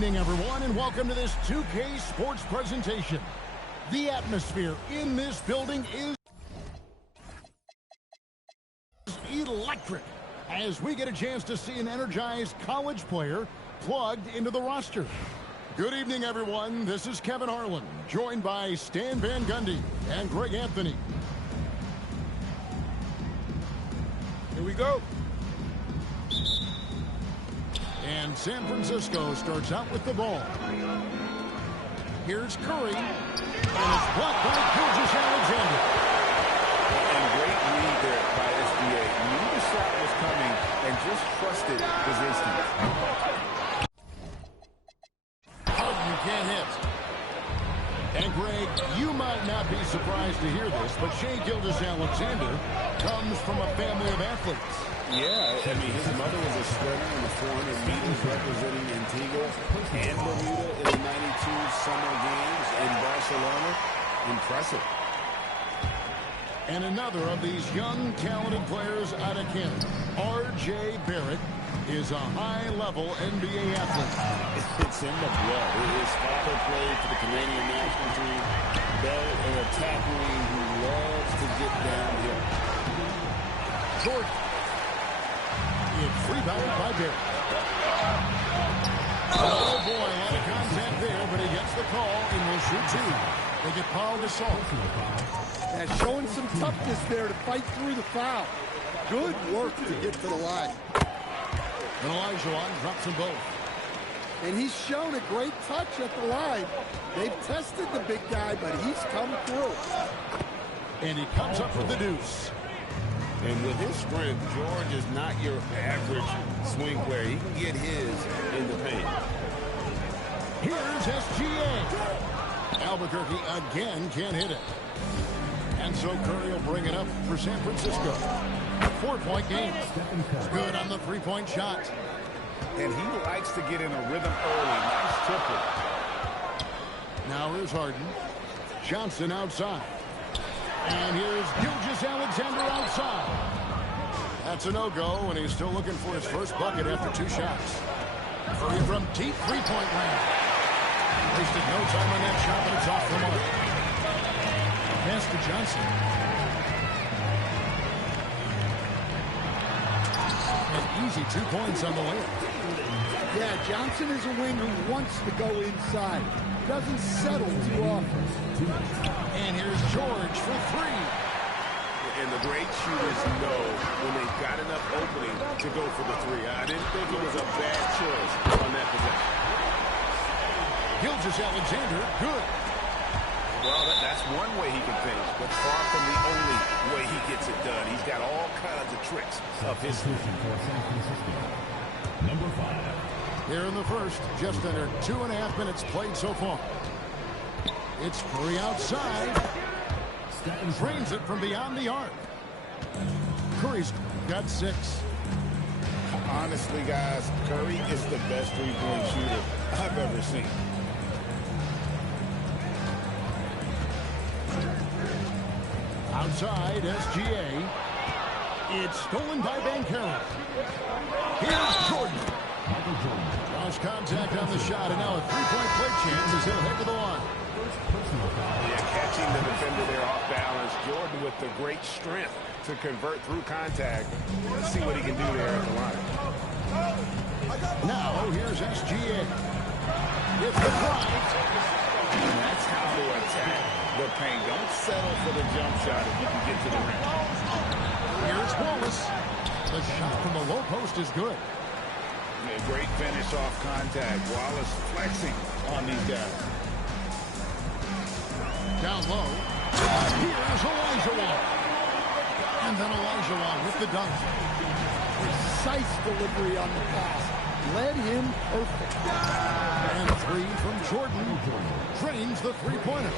evening, everyone, and welcome to this 2K Sports presentation. The atmosphere in this building is electric as we get a chance to see an energized college player plugged into the roster. Good evening, everyone. This is Kevin Harlan, joined by Stan Van Gundy and Greg Anthony. Here we go. And San Francisco starts out with the ball. Here's Curry, and it's blocked by Alexander. And great read there by SGA. Knew the shot was coming and just trusted his instincts. Harden can't hit. And Greg, you might not be surprised to hear this, but Shai Gilgeous-Alexander comes from a family of athletes. Yeah, I mean, his mother was a swimmer in the 400 meters representing Antigua and Bermuda in the 92 Summer Games in Barcelona. Impressive. And another of these young, talented players out of Canada, R.J. Barrett, is a high-level NBA athlete. It's in the blood. His father played for the Canadian national team. Barrett, an attacker who loves to get downhill. Jordan. It's rebounded by Barrett. Oh, boy, a lot of contact there, but he gets the call and will shoot two. They get Paul Gasol. And showing some toughness there to fight through the foul. Good work to get to the line. And Olajuwon drops them both. And he's shown a great touch at the line. They've tested the big guy, but he's come through. And he comes up with the deuce. And with his strength, George is not your average swing player. He can get his in the paint. Here's SGA. Albuquerque again can't hit it. And so Curry will bring it up for San Francisco. 4-point game. Good on the three-point shot. And he likes to get in a rhythm early. Nice triple. Now here's Harden. Johnson outside. And here's Gilgeous-Alexander outside. That's a no-go, and he's still looking for his first bucket after two shots. Curry from deep three-point land. Wasted no time on that shot, but it's off the mark. Pass to Johnson. An easy 2 points on the layup. Yeah, Johnson is a wing who wants to go inside. Doesn't settle too often. And here's George for three. And the great shooters know when they've got enough opening to go for the three. I didn't think it was a bad choice on that possession. Gilgeous-Alexander, good. Well, that's one way he can finish, but far from the only way he gets it done. He's got all kinds of tricks up his sleeve. Number 5. Here in the first, just under 2.5 minutes played so far. It's Curry outside. Drains it from beyond the arc. Curry's got 6. Honestly, guys, Curry is the best three-point shooter I've ever seen. Outside, SGA. It's stolen by Banchero. Here's Jordan. Draws contact on the shot, and now a three-point play chance as he'll head to the line. Yeah, catching the defender there off balance. Jordan with the great strength to convert through contact. Let's see what he can do there at the line. Now, here's SGA. With the drive. And that's how to attack the paint. Don't settle for the jump shot if you can get to the rim. Here's Wallace. The shot from the low post is good. Yeah, great finish off contact. Wallace flexing on these guys. Down low. Here's Olajuwon. And then Olajuwon with the dunk. Precise delivery on the pass. Led him perfect. And 3 from Jordan. Drains the three-pointer.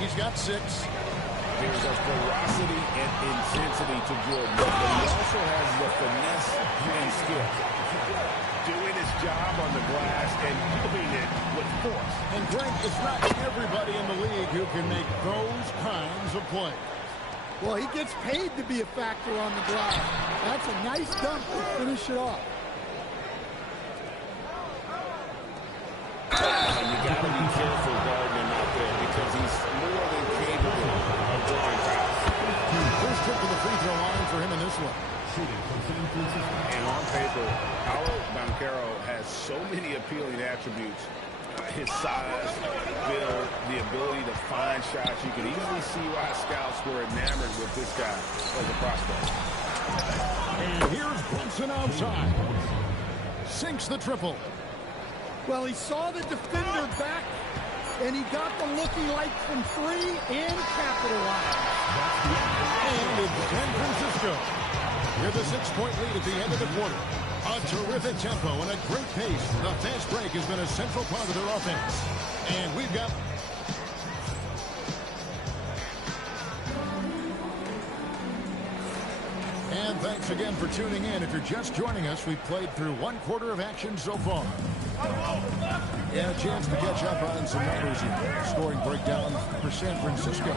He's got 6. There's a ferocity and intensity to Jordan, but he also has the finesse and skill. Doing his job on the glass and moving it with force. And Greg, it's not everybody in the league who can make those kinds of plays. Well, he gets paid to be a factor on the glass. That's a nice dunk to finish it off. one. And on paper, Paolo Banchero has so many appealing attributes. His size, build, the ability to find shots. You can easily see why scouts were enamored with this guy as a prospect. And here's Brunson outside. Sinks the triple. Well, he saw the defender back, and he got the looking like from three and capitalized. And it's San Francisco with a 6-point lead at the end of the quarter. A terrific tempo and a great pace. The fast break has been a central part of their offense. And we've got... And thanks again for tuning in. If you're just joining us, we've played through 1 quarter of action so far. And a chance to catch up on some numbers here. Scoring breakdown for San Francisco.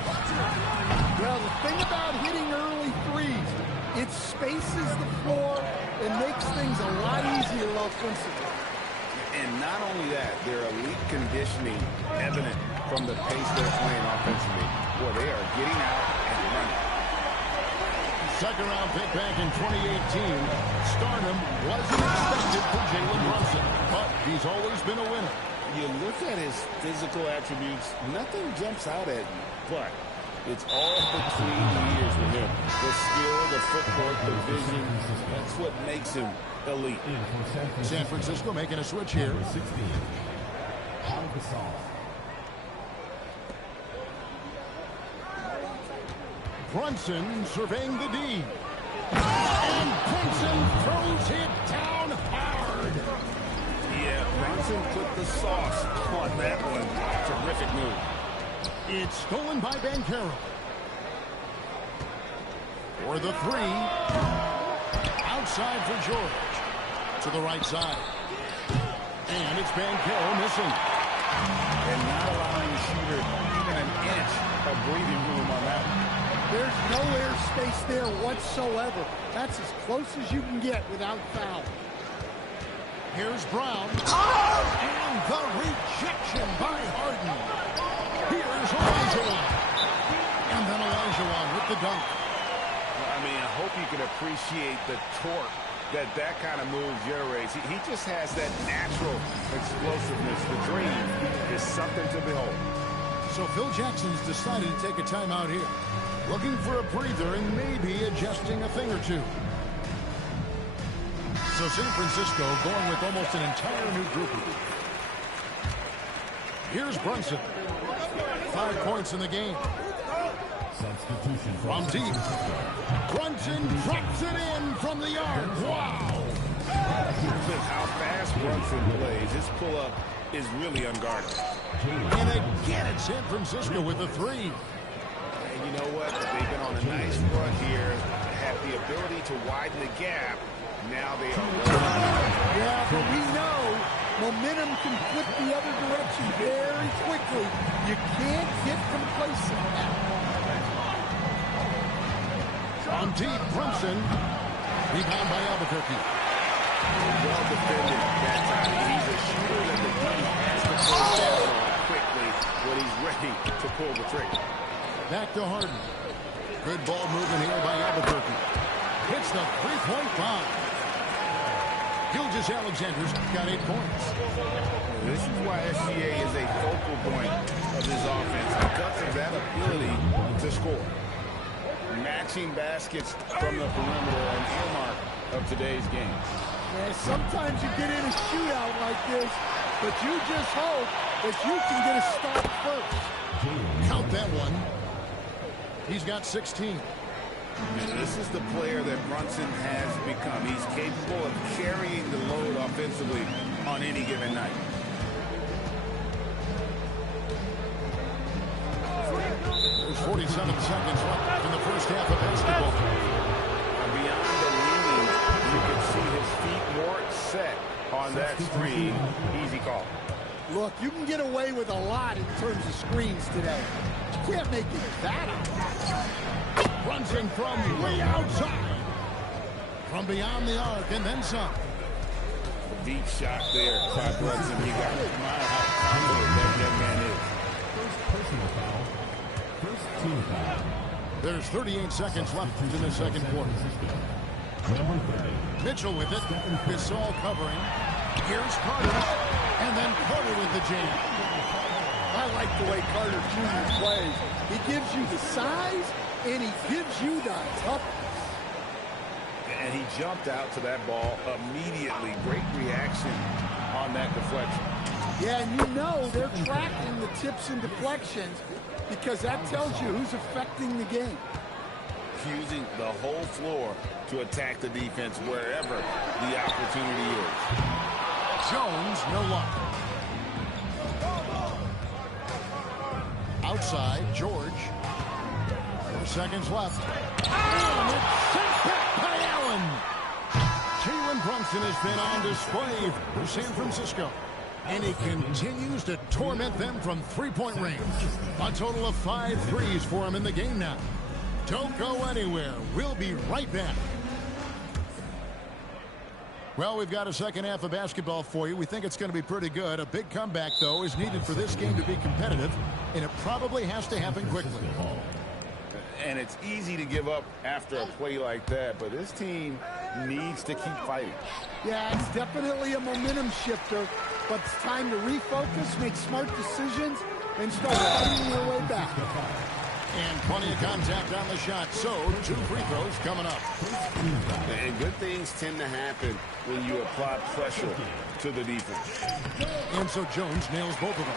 Well, the thing about hitting early threes, it spaces the floor and makes things a lot easier offensively. And not only that, their elite conditioning evident from the pace they're playing offensively. Boy, they are getting out and running. Second round pick back in 2018. Stardom wasn't expected for Jalen Brunson, but he's always been a winner. You look at his physical attributes, nothing jumps out at you, but it's all between the ears with him. The skill, the footwork, the vision, that's what makes him elite. San Francisco making a switch here. Brunson surveying the D. And Brunson throws it down hard. Yeah, Brunson put the sauce on that one. Terrific move. It's stolen by Banchero. For the three. Outside for George. To the right side. And it's Banchero missing. And not allowing the shooter even an inch of breathing room on that one. There's no air space there whatsoever. That's as close as you can get without foul. Here's Brown. And the rejection by Harden. Here's Olajuwon. And then Olajuwon with the dunk. I mean, I hope you can appreciate the torque that kind of move generates. He just has that natural explosiveness. The dream is something to behold. So Phil Jackson's decided to take a timeout here. Looking for a breather and maybe adjusting a thing or two. So San Francisco going with almost an entire new group. Here's Brunson. 5 points in the game. From deep. Brunson drops it in from the arc. Wow. How fast Brunson plays. His pull-up is really unguarded. And again it's San Francisco with the three. And you know what? They've been on a nice run here. Have the ability to widen the gap. Now they are Yeah, but we know momentum can flip the other direction very quickly. You can't get complacent now. On deep, Brunson. Rebound by Albuquerque. Well defended that time. He's a shooter that the team has to pull down on quickly when he's ready to pull the trigger. Back to Harden. Good ball movement here by Albuquerque. Hits the three-point bomb. Gilgeous-Alexander's got 8 points. This is why SGA is a focal point of his offense because of that ability to score. Matching baskets from the perimeter, an earmark of today's game. Yeah, sometimes you get in a shootout like this, but you just hope that you can get a stop first. Count that one. He's got 16. And this is the player that Brunson has become. He's capable of carrying the load offensively on any given night. There's 47 seconds left in the first half of basketball. Beyond the leaning, you can see his feet more set on that screen. Easy call. Look, you can get away with a lot in terms of screens today. You can't make it that obvious. Brunson from way outside. From beyond the arc and then some. Deep shot there by Brunson. You got to admire how confident that young man is. First personal foul. First team foul. There's 38 seconds left in the second quarter. Mitchell with it. Gasol covering. Here's Carter. And then Carter with the jam. I like the way Carter Jr. plays. He gives you the size, and he gives you the toughness. And he jumped out to that ball immediately. Great reaction on that deflection. Yeah, and you know they're tracking the tips and deflections because that tells you who's affecting the game. Using the whole floor to attack the defense wherever the opportunity is. Jones, no luck. Outside, George. 4 seconds left. And it's sent back by Allen. Jalen Brunson has been on display for San Francisco. And he continues to torment them from three-point range. A total of 5 threes for him in the game now. Don't go anywhere. We'll be right back. Well, we've got a second half of basketball for you. We think it's going to be pretty good. A big comeback, though, is needed for this game to be competitive, and it probably has to happen quickly. And it's easy to give up after a play like that, but this team needs to keep fighting. Yeah, it's definitely a momentum shifter, but it's time to refocus, make smart decisions, and start fighting your way back. And plenty of contact on the shot, so 2 free throws coming up. And good things tend to happen when you apply pressure to the defense. And so Jones nails both of them.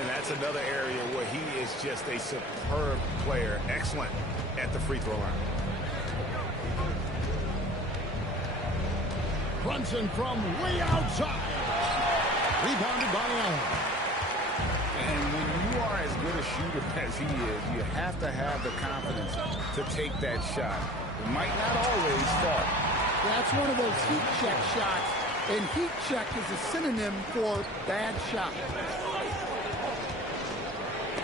And that's another area where he is just a superb player. Excellent at the free throw line. Brunson from way outside. Rebounded by Allen. And when you are as good a shooter as he is, you have to have the confidence to take that shot. It might not always fall. That's one of those heat check shots, and heat check is a synonym for bad shot.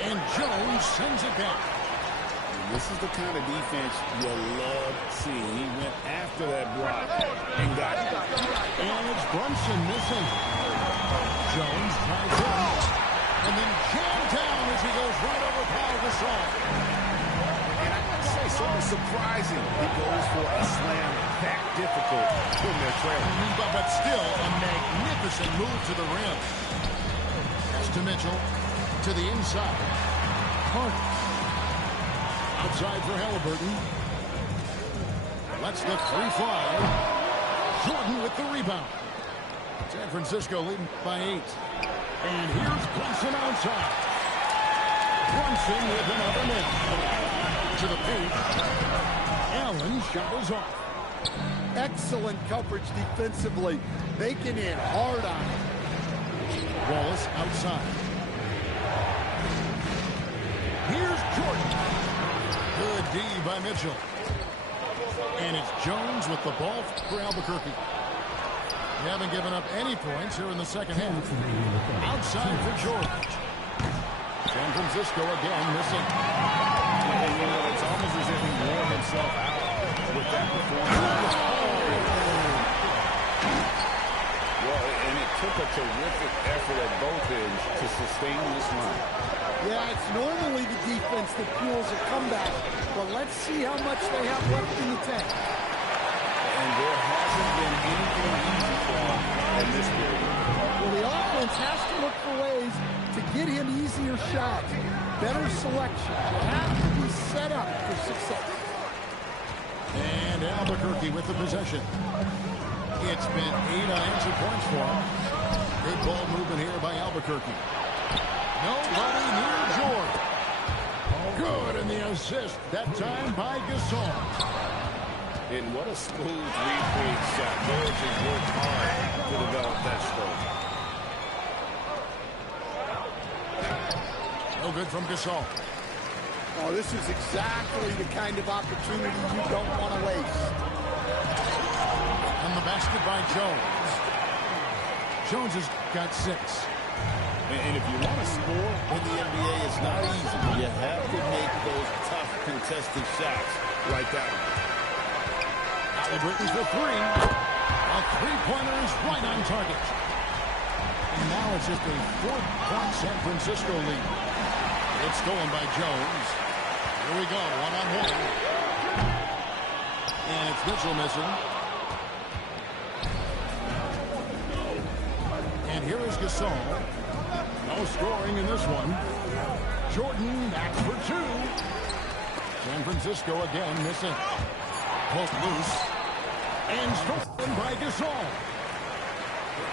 And Jones sends it back. And this is the kind of defense you love seeing. He went after that block and got it. And it's Brunson missing. Jones tries it. And then jammed down as he goes right over Paul Gasol. And I gotta say, sort of surprising he goes for a slam that difficult when they're trailing. But still a magnificent move to the rim. Pass to Mitchell. To the inside. Carter. Outside for Halliburton. Lets the 3 fly. Jordan with the rebound. San Francisco leading by 8. And here's Brunson outside. Brunson with another miss. To the paint. Allen shot is off. Excellent coverage defensively. Making it hard on him. Wallace outside. Here's Jordan. Good D by Mitchell. And it's Jones with the ball for Albuquerque. They haven't given up any points here in the second half. Outside for George. San Francisco again missing. And, you know, it's almost as if he wore himself out with that performance. Well, and it took a terrific effort at both ends to sustain this run. Yeah, it's normally the defense that fuels a comeback, but let's see how much they have left in the tank. And there hasn't been anything easy for him in this period. Well, the offense has to look for ways to get him easier shots, better selection. You have to be set up for success. And Albuquerque with the possession. It's been 8 unanswered points for him. Good ball movement here by Albuquerque. Nobody near George. Good in the assist, that time by Gasol. And what a smooth 3-point shot. George has worked hard to develop that stroke. No good from Gasol. Oh, this is exactly the kind of opportunity you don't want to waste. On the basket by Jones. Jones has got 6. And if you want to score in the NBA, it's not easy. You have to make those tough contested shots like that one. Halliburton for 3. A 3-pointer is right on target. And now it's just a 4-point San Francisco lead. It's stolen by Jones. Here we go, one-on-one. And it's Mitchell missing. And here is Gasol. No scoring in this one. Jordan back for two. San Francisco again missing. Post loose. And stolen by Gasol.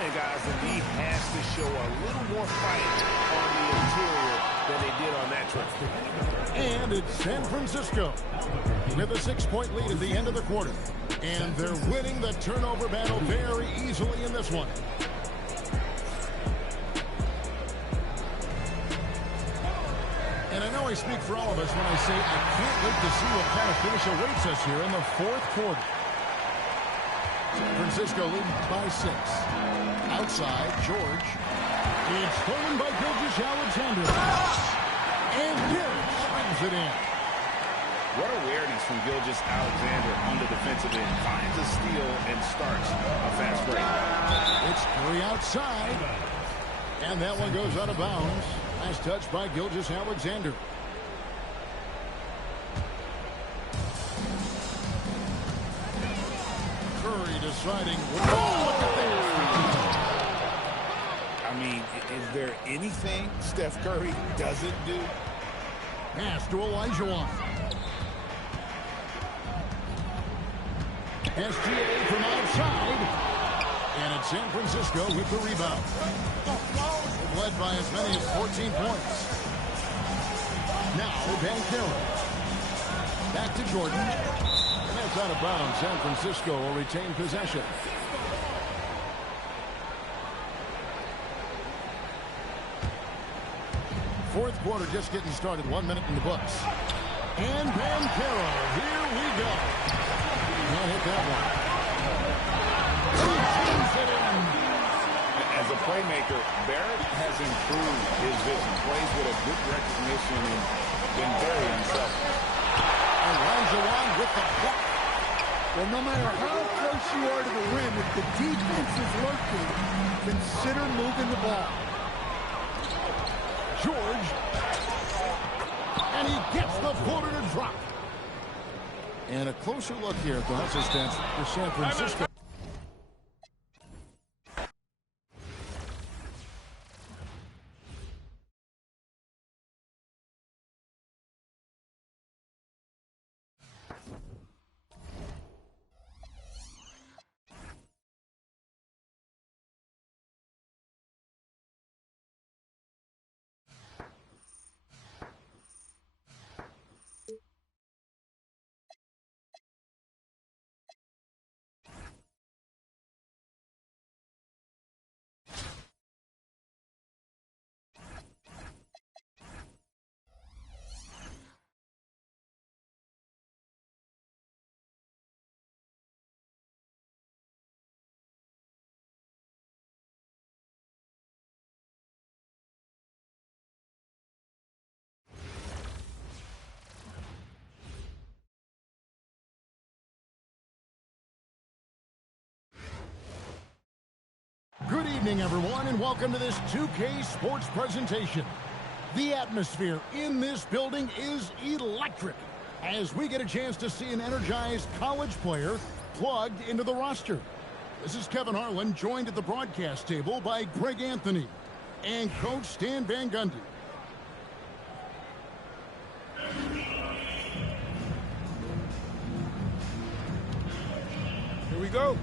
And guys, the league has to show a little more fight on the interior than they did on that trip. And it's San Francisco with a 6-point lead at the end of the quarter. And they're winning the turnover battle very easily in this one. And I know I speak for all of us when I say I can't wait to see what kind of finish awaits us here in the fourth quarter. San Francisco leading by 6. Outside, George. It's stolen by Gilgeous-Alexander. And Pierce brings it in. What awareness from Gilgeous-Alexander on the defensive end. Finds a steal and starts a fast break. It's 3 outside. And that one goes out of bounds. Nice touch by Gilgeous-Alexander. Curry deciding. Oh, look at this. I mean, is there anything Steph Curry doesn't do? Pass to Olajuwon. SGA from outside. And it's San Francisco with the rebound. Led by as many as 14 points. Now, Banchero. Back to Jordan. And that's out of bounds. San Francisco will retain possession. Fourth quarter just getting started. 1 minute in the books. And Banchero. Here we go. Can't hit that one. He sees it in. As a playmaker, Barrett has improved his vision. Plays with a good recognition and been very unselfish. And Olajuwon with the block. Well, no matter how close you are to the rim, if the defense is lurking, consider moving the ball. George. And he gets the floater to drop. And a closer look here at the hustle stats for San Francisco. Good evening, everyone, and welcome to this 2K Sports presentation. The atmosphere in this building is electric as we get a chance to see an energized college player plugged into the roster. This is Kevin Harlan, joined at the broadcast table by Greg Anthony and Coach Stan Van Gundy. Here we go.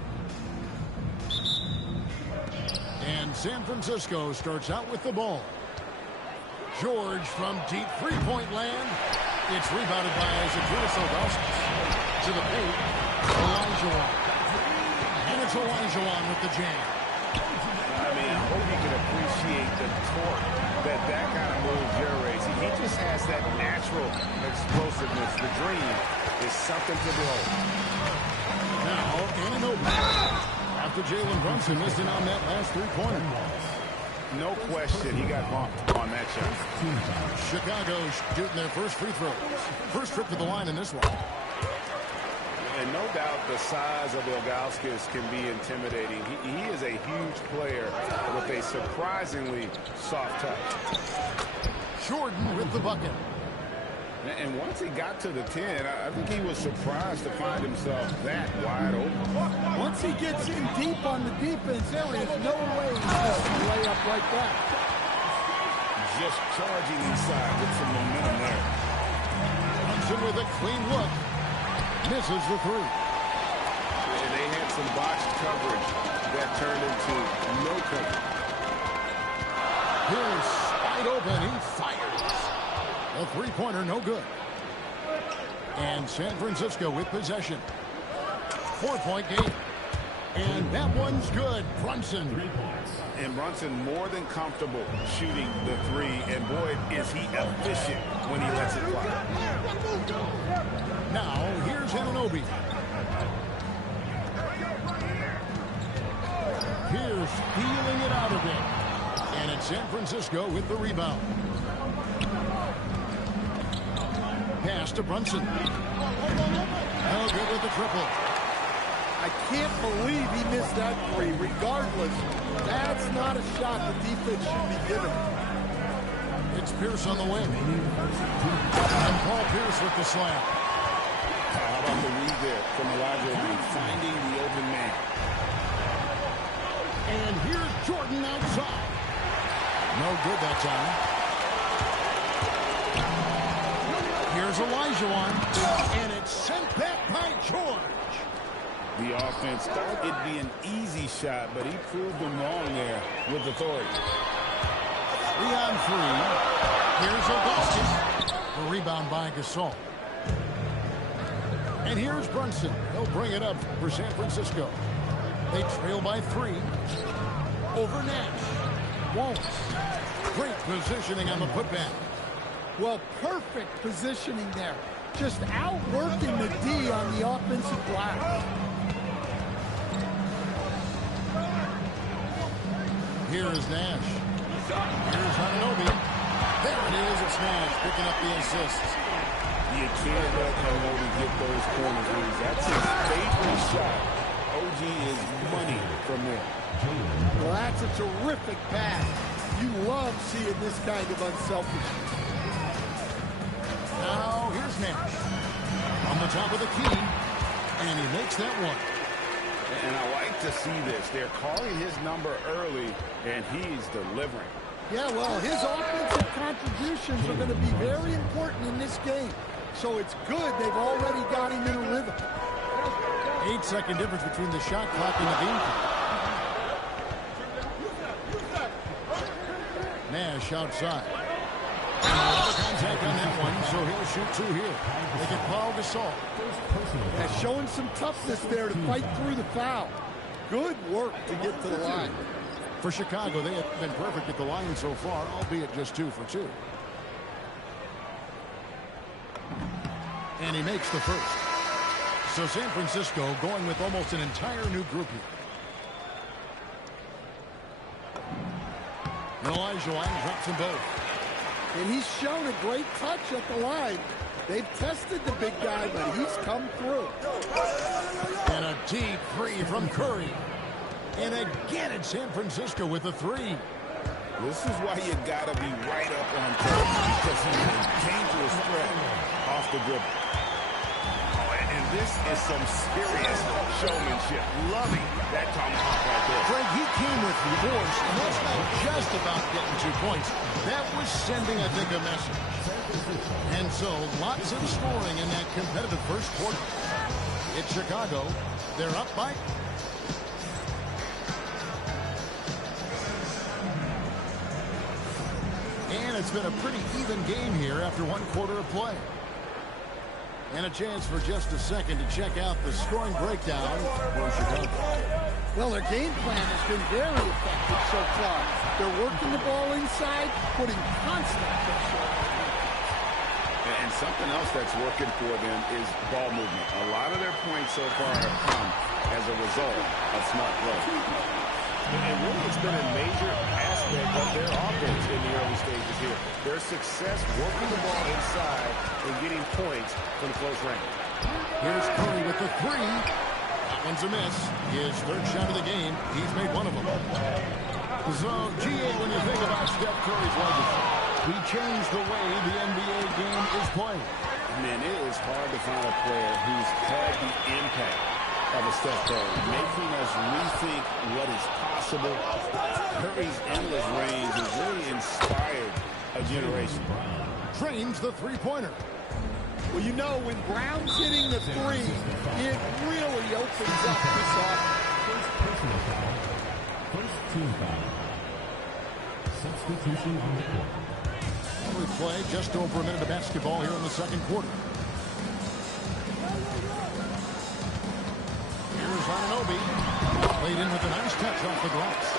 And San Francisco starts out with the ball. George from deep three-point land. It's rebounded by Zacchaeus to the paint. Olajuwon. And it's Olajuwon with the jam. I mean, I hope you can appreciate the torque that kind of move generates. He just has that natural explosiveness. The dream is something to behold. Now, Anunoby. After Jalen Brunson missing on that last three-pointer. No question, he got bumped on that shot. Chicago shooting their first free throws. First trip to the line in this one. And no doubt the size of Ilgauskas can be intimidating. He is a huge player with a surprisingly soft touch. Jordan with the bucket. And once he got to the 10, I think he was surprised to find himself that wide open. Once he gets in deep on the defense, there is no way he's missing the layup right back. Just charging inside with some momentum there. Brunson with a clean look. Misses the three. And they had some box coverage that turned into no coverage. Here's wide open. He fires. A three-pointer, no good. And San Francisco with possession. 4-point game. And that one's good. Brunson. 3 points. And Brunson more than comfortable shooting the three. And boy, is he efficient when he lets it fly. Now, here's Anunoby. Here's feeling it out a bit. And it's San Francisco with the rebound. Pass to Brunson. Oh, good with the triple. I can't believe he missed that three. Regardless, that's not a shot the defense should be giving. It's Pierce on the wing. And Paul Pierce with the slam. How about the read there from Elijah, finding the open man. And here's Jordan outside. No good that time. Here's Elijah, and it's sent back by George. The offense thought it'd be an easy shot, but he proved them wrong there with authority. 3 on 3. Here's Augustus. The rebound by Gasol. And here's Brunson. He'll bring it up for San Francisco. They trail by 3. Over Nash. Won't. Great positioning on the putback. Well, perfect positioning there. Just outworking the D on the offensive glass. Here is Nash. Here's Anunoby. There it is. It's Nash picking up the assists. You can't let Anunoby get those corners reads. That's his favorite shot. OG is money from there. Well, that's a terrific pass. You love seeing this kind of unselfishness. Now, here's Nash. On the top of the key. And he makes that one. And I like to see this. They're calling his number early, and he's delivering. Yeah, well, his offensive contributions are going to be very important in this game. So it's good they've already got him in a rhythm. 8-second difference between the shot clock and the game clock. Nash outside. And a lot of contact on that one, so he'll shoot 2 here. They get Paul Gasol. Yeah, showing some toughness there to fight through the foul. Good work to get to the line. For Chicago, they have been perfect at the line so far, albeit just 2 for 2. And he makes the first. So San Francisco going with almost an entire new group here. And Elijah drops them both. And he's shown a great touch at the line. They've tested the big guy, but he's come through. And a deep 3 from Curry. And again it's San Francisco with a 3. This is why you got to be right up on Curry, because he's a dangerous threat off the dribble. And this is some serious showmanship. Loving that tomahawk right there. Greg, he came with force, and that's not just about getting 2 points. That was sending, I think, a message. And so, lots of scoring in that competitive first quarter. It's Chicago. They're up by... And it's been a pretty even game here after 1 quarter of play. And a chance for just a second to check out the scoring breakdown for Chicago. Well, their game plan has been very effective so far. They're working the ball inside, putting constant pressure. And something else that's working for them is ball movement. A lot of their points so far have come as a result of smart play. And really, it's been a major aspect of their offense in the early stages here. Their success working the ball inside and getting points from close range. Here's Curry with the 3. That one's a miss. His 3rd shot of the game. He's made 1 of them. So, GA, when you think about Steph Curry's legacy, He changed the way the NBA game is played. Man, it is hard to find a player who's had the impact of a Steph Curry, making us rethink what is possible. Curry's endless range has really inspired a generation. Drains the three-pointer. Well, you know, when Brown's hitting the three, it really opens up this offense. First personal foul. First team foul. Substitution on the court. We play just over a minute of basketball here in the second quarter. Here's Anunoby. Played in with a nice touch off the glass.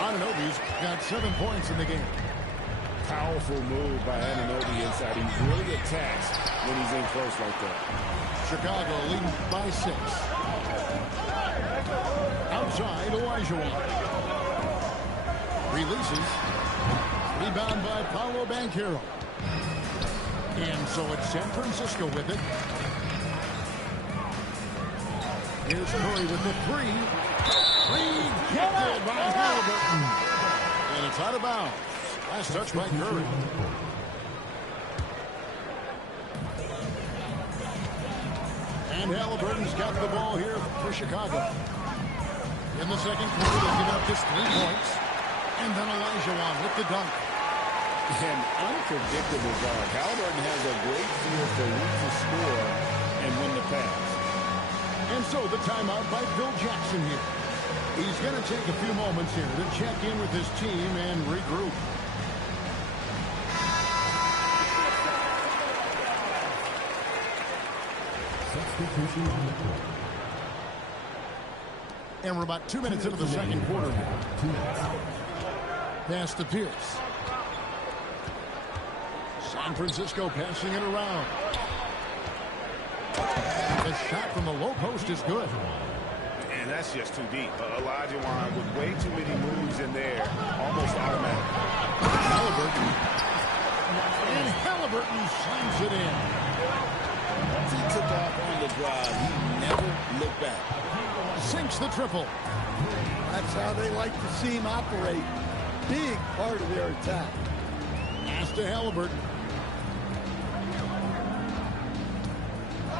Anunoby's got 7 points in the game. Powerful move by Anunoby inside. He really attacks when he's in close like that. Chicago leading by 6. Outside, Olajuwon. Releases. Rebound by Paolo Banchero. And so it's San Francisco with it. Here's Curry with the three. Rejected by Halliburton. And it's out of bounds. Last touch by Curry. And Halliburton's got the ball here for Chicago. In the second quarter, they've given up just 3 points. And then Olajuwon with the dunk. An unpredictable guard. Halliburton has a great feel for when to score and when to pass. And so the timeout by Phil Jackson here. He's going to take a few moments here to check in with his team and regroup. Substitution on the court. And we're about 2 minutes into the second quarter now. Pass to Pierce. San Francisco passing it around. The shot from the low post is good. And that's just too deep. Olajuwon with way too many moves in there, almost automatic. Halliburton. And Halliburton slams it in. Once he took off on the drive, he never looked back. Sinks the triple. That's how they like to see him operate. Big part of their attack. Pass to Halliburton.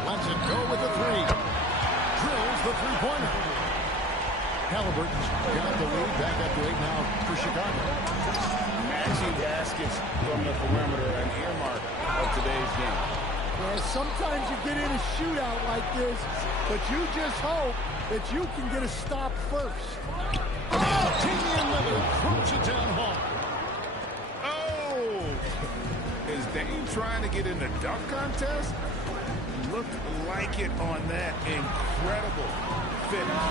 Lets it go with the three. Drills the three-pointer. Halliburton's got the lead back up to 8 now for Chicago. Matching baskets from the perimeter, an earmark of today's game. Yeah, sometimes you get in a shootout like this, but you just hope that you can get a stop first. Damian Lillard throws it down hard. Oh! Is Dame trying to get in the dunk contest? Looked like it on that incredible finish.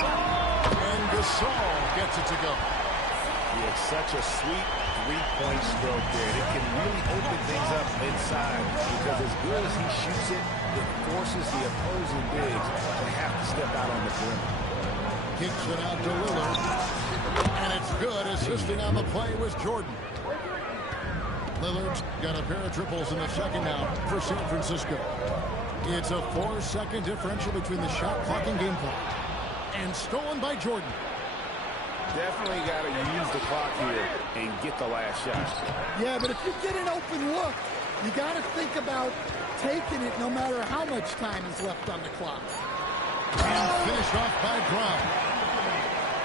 And Gasol gets it to go. He had such a sweet three-point stroke there. It can really open things up inside because as good as he shoots it, it forces the opposing bigs to have to step out on the perimeter. Kicks it out to Lillard. And it's good. Assisting on the play was Jordan. Lillard's got a pair of triples in the second now for San Francisco. It's a 4-second differential between the shot clock and game clock. And stolen by Jordan. Definitely got to use the clock here and get the last shot. Yeah, but if you get an open look, you got to think about taking it no matter how much time is left on the clock. And finished off by Brown.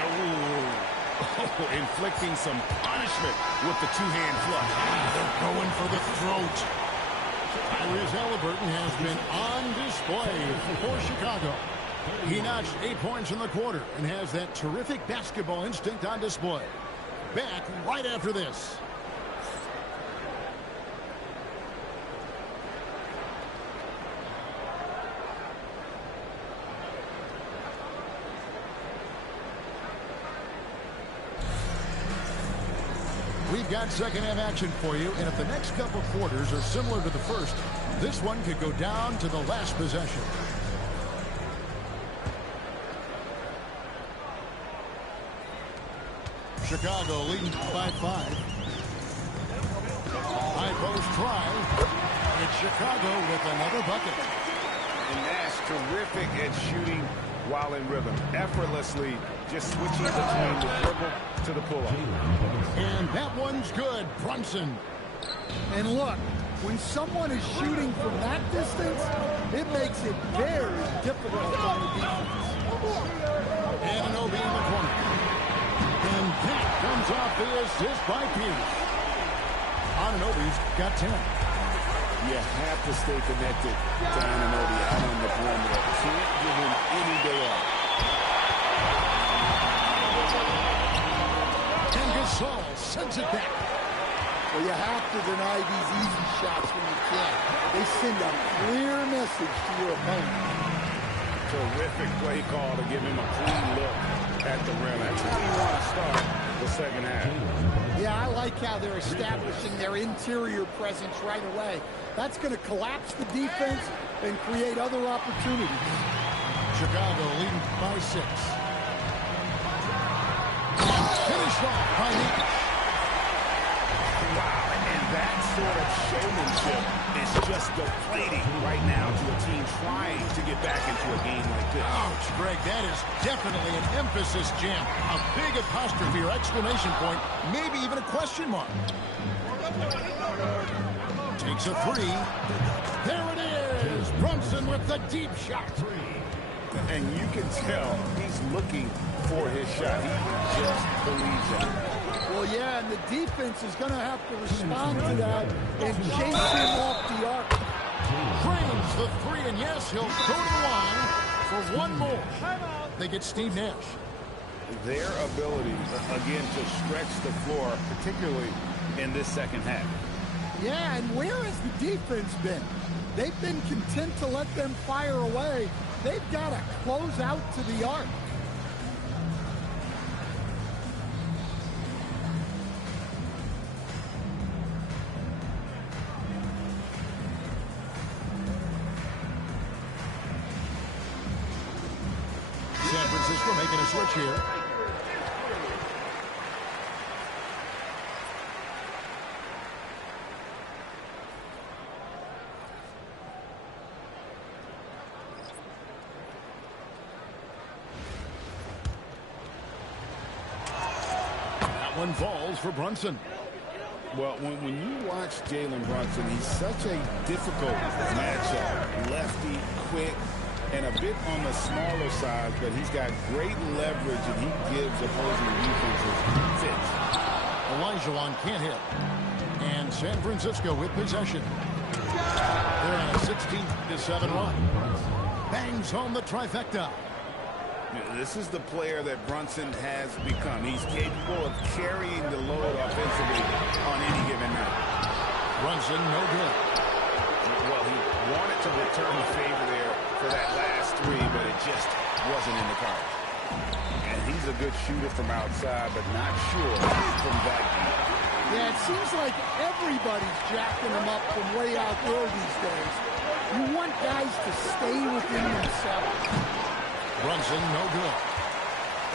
Oh, inflicting some punishment with the two-hand flush. They're going for the throat. Tyrese Halliburton has been on display for Chicago. He notched 8 points in the quarter and has that terrific basketball instinct on display. Back right after this. We've got second half action for you, and if the next couple quarters are similar to the first, this one could go down to the last possession. Chicago leading by 5. High post try. It's Chicago with another bucket. And Nash terrific at shooting while in rhythm. Effortlessly just switching between the dribble to the pull-up. And that one's good. Brunson. And look, when someone is shooting from that distance, it makes it very difficult on the defense. And an OB in the corner. And that comes off the assist by Pierce. Anunoby's got 10. You have to stay connected to Anunoby out on the perimeter. Can't give him any day off. And Gasol sends it back. Well, you have to deny these easy shots when you can. They send a clear message to your opponent. Terrific play call to give him a clean look at the rim. That's how you want to start the second half. Yeah, I like how they're establishing their interior presence right away. That's going to collapse the defense and create other opportunities. Chicago leading by 6. Finished off by Nash. Wow, and that sort of showmanship is just deflating right now to a team trying to get back into a game like this. Ouch, Greg, that is definitely an emphasis jam. A big apostrophe or exclamation point, maybe even a question mark. Takes a 3. There it is. Brunson with the deep shot. And you can tell he's looking for his shot. He just believes in it. Well, yeah, and the defense is going to have to respond to that and chase him off the arc. Drains the 3, and yes, he'll go to the line for one more. They get Steve Nash. Their ability, again, to stretch the floor, particularly in this second half. Yeah, and where has the defense been? They've been content to let them fire away. They've got to close out to the arc. San Francisco making a switch here. That one falls for Brunson. Well, when you watch Jalen Brunson, he's such a difficult matchup. Lefty, quick, and a bit on the smaller side, but he's got great leverage, and he gives opposing defenses fits. Olajuwon can't hit. And San Francisco with possession. They're on a 16-7 run. Bangs home the trifecta. This is the player that Brunson has become. He's capable of carrying the load offensively on any given night. Brunson, no good. Well, he wanted to return the favor there for that last 3, but it just wasn't in the cards. And he's a good shooter from outside, but not sure from that deep. Yeah, it seems like everybody's jacking them up from way out there these days. You want guys to stay within themselves. Brunson, no good.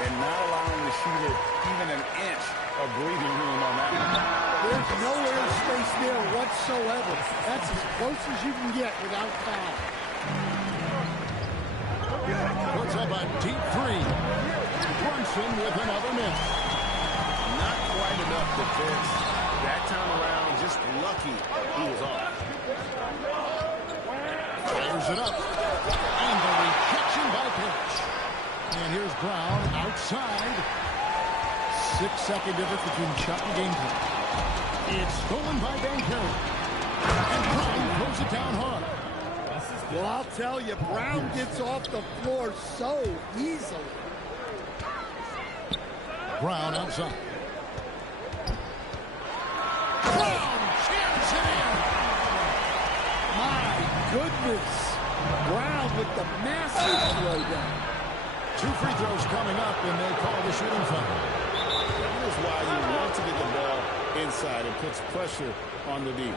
And not allowing the shooter even an inch of breathing room on that one. There's no airspace there whatsoever. That's as close as you can get without foul. Puts up a deep 3. Brunson with another miss. Not quite enough defense. That time around, just lucky he was off. Fires it up. And the rejection by Pierce. And here's Brown outside. 6-second difference between shot and game time. It's stolen by Bankero. And Brown throws it down hard. Well, I'll tell you, Brown gets off the floor so easily. Brown outside. Brown jams it in. My goodness. Brown with the massive throwdown. 2 free throws coming up, and they call the shooting foul. That is why you want to get the ball inside. It puts pressure on the D.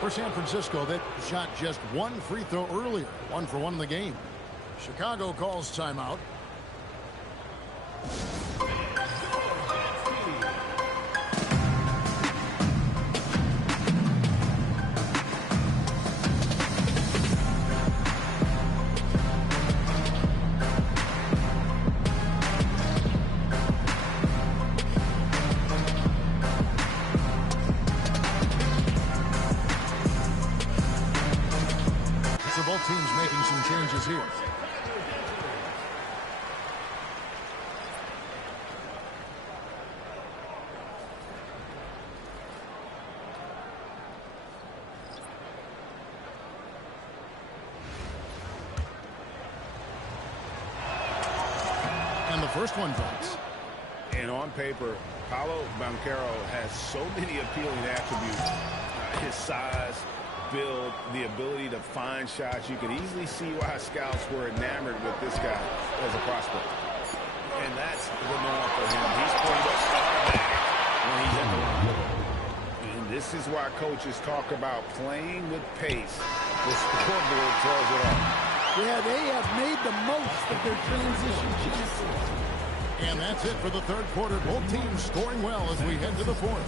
For San Francisco, that shot just 1 free throw earlier. 1 for 1 in the game. Chicago calls timeout. And the first one drops. And on paper, Paolo Banchero has so many appealing attributes. His size, build, the ability to find shots. You can easily see why scouts were enamored with this guy as a prospect. And that's the norm for him. He's played up automatic when he's at the line. And this is why coaches talk about playing with pace. The scoreboard tells it all. Yeah, they have made the most of their transition chances. And that's it for the third quarter. Both teams scoring well as we head to the fourth.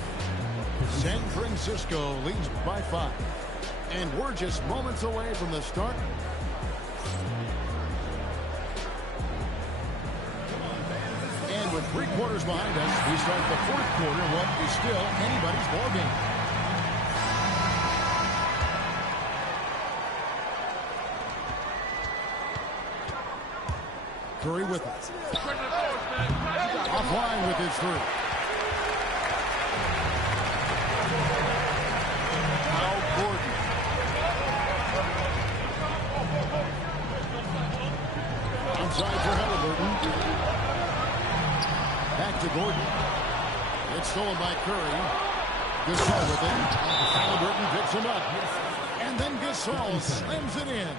San Francisco leads by 5. And we're just moments away from the start. And with 3 quarters behind us, we start the fourth quarter, what is still anybody's ball game. Curry with it. Offline with his 3. Now Gordon. Outside for Halliburton. Back to Gordon. It's stolen by Curry. Gasol with it. Halliburton picks him up. And then Gasol slams it in.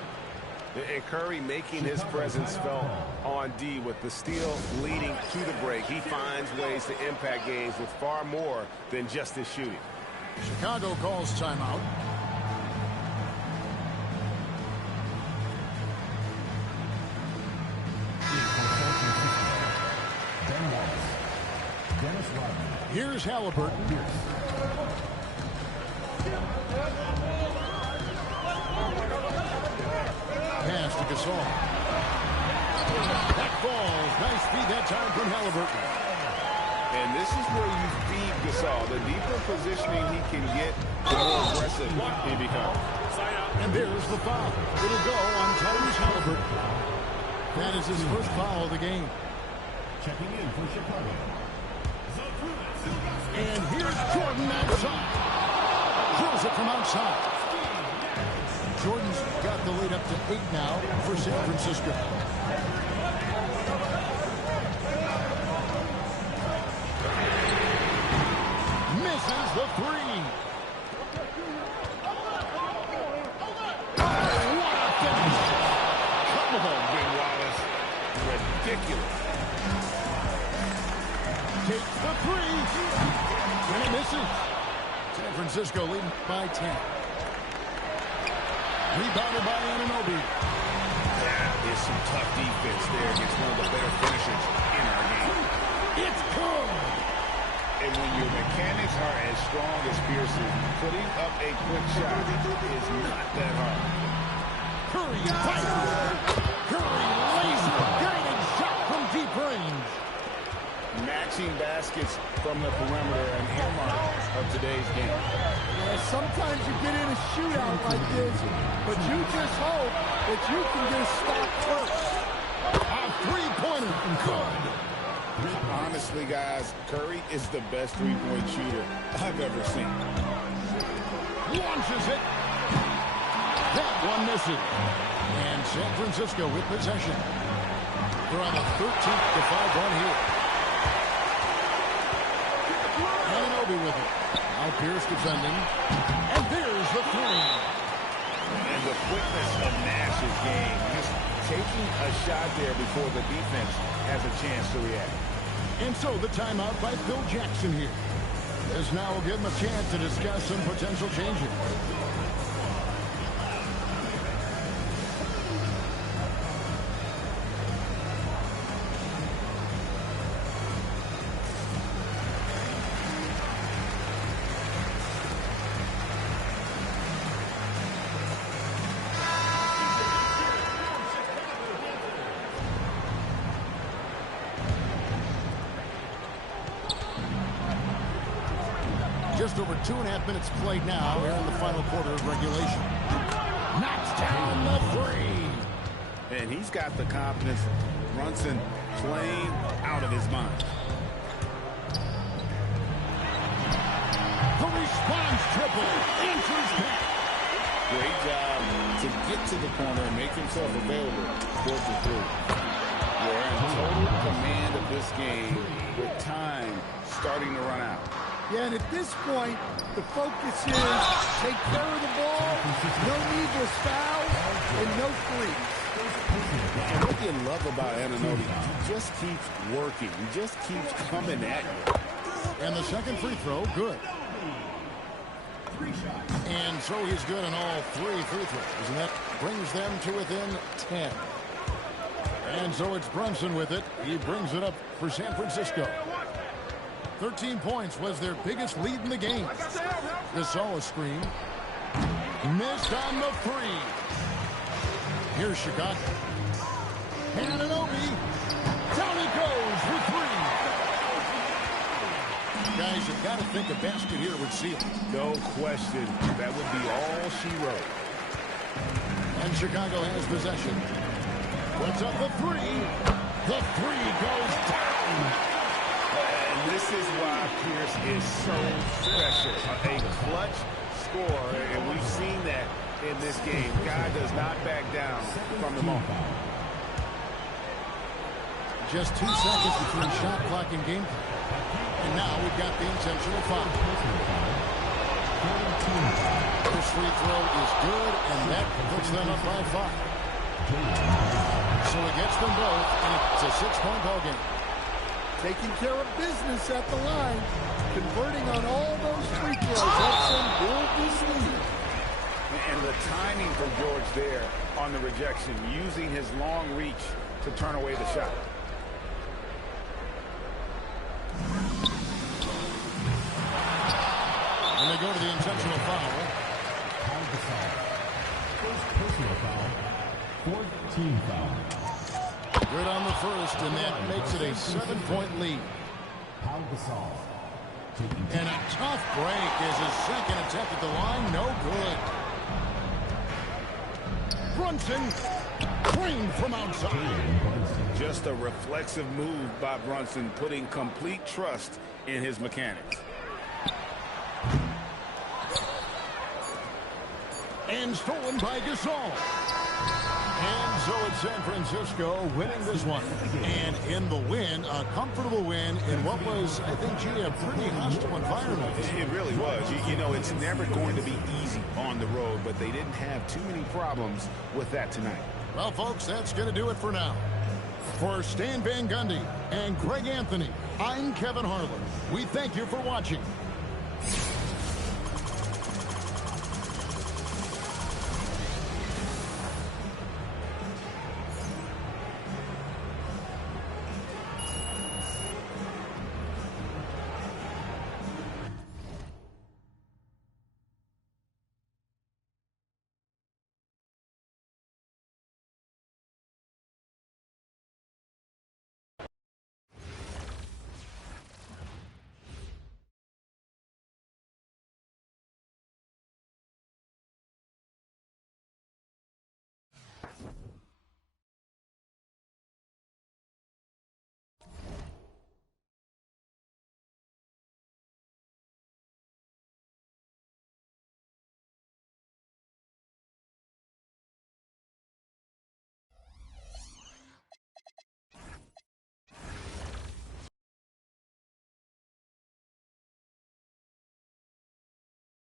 And Curry making his presence felt on D with the steal leading to the break. He finds ways to impact games with far more than just his shooting. Chicago calls timeout. Here's Halliburton. Pass to Gasol. That falls. Nice feed that time from Halliburton. And this is where you feed Gasol. The deeper positioning he can get, the more aggressive he becomes. And there's the foul. It'll go on Tyrese Halliburton. That is his first foul of the game. Checking in for Chicago. And here's Jordan outside. Throws it from outside. Jordan's got the lead up to 8 now for San Francisco. Misses the 3. Oh, what a finish. Come on, Ben Wallace. Ridiculous. Takes the 3. And it misses. San Francisco leading by 10. Rebounded by Anunoby. That is some tough defense there against one of the better finishers in our game. It's good. And when your mechanics are as strong as Pearson, putting up a quick shot is not that hard. Curry fights. Curry lays a guided shot from deep range. Matching baskets from the perimeter, an earmark of today's game. Yeah, sometimes you get in a shootout like this, but you just hope that you can get a stop first. A 3-pointer. Good. Honestly, guys, Curry is the best three-point shooter I've ever seen. Launches it. That one misses. And San Francisco with possession. They're on the 13th to 5 run here. Anunoby with it. Now Pierce defending. And there's the 3. And the quickness of Nash's game, just taking a shot there before the defense has a chance to react. And so the timeout by Phil Jackson here. This now will give him a chance to discuss some potential changes. Just over 2.5 minutes played now here in the final quarter of regulation. Knocks down the 3. And he's got the confidence. Brunson playing out of his mind. The response triple answers back. Great job to get to the corner and make himself available for the 3. We're in total command this game with time starting to run out. Yeah, and at this point, the focus is take care of the ball, no needless fouls, and no threes. And what you love about Anunoby, he just keeps working. He just keeps coming at you. And the second free throw, good. And so he's good on all 3 free throws, and that brings them to within 10. And so it's Brunson with it. He brings it up for San Francisco. 13 points was their biggest lead in the game. Gasol a screen. Missed on the 3. Here's Chicago. Anunoby. Down he goes for 3. Guys, you've got to think a basket here would seal it. No question. That would be all she wrote. And Chicago has possession. What's up the 3? The 3 goes down. And this is why Pierce is so special. A clutch scorer, and we've seen that in this game. Guy does not back down from the moment. Just 2 seconds between shot clock and game clock. And now we've got the intentional foul. First free throw is good, and that puts them up by 5. So it gets them both, and it's a 6-point ball game. Taking care of business at the line, converting on all those free throws helps them build this lead. And the timing from George there on the rejection, using his long reach to turn away the shot. And they go to the intentional foul. First personal foul. 14 foul. Good on the first, and that makes it a 7-point lead. And a tough break is his second attempt at the line. No good. Brunson, clean from outside. Just a reflexive move by Brunson, putting complete trust in his mechanics. And stolen by Gasol. And so it's San Francisco winning this one. And in the win, a comfortable win in what was, I think, gee, a pretty hostile environment. It really was. You know, it's never going to be easy on the road, but they didn't have too many problems with that tonight. Well, folks, that's going to do it for now. For Stan Van Gundy and Greg Anthony, I'm Kevin Harlan. We thank you for watching.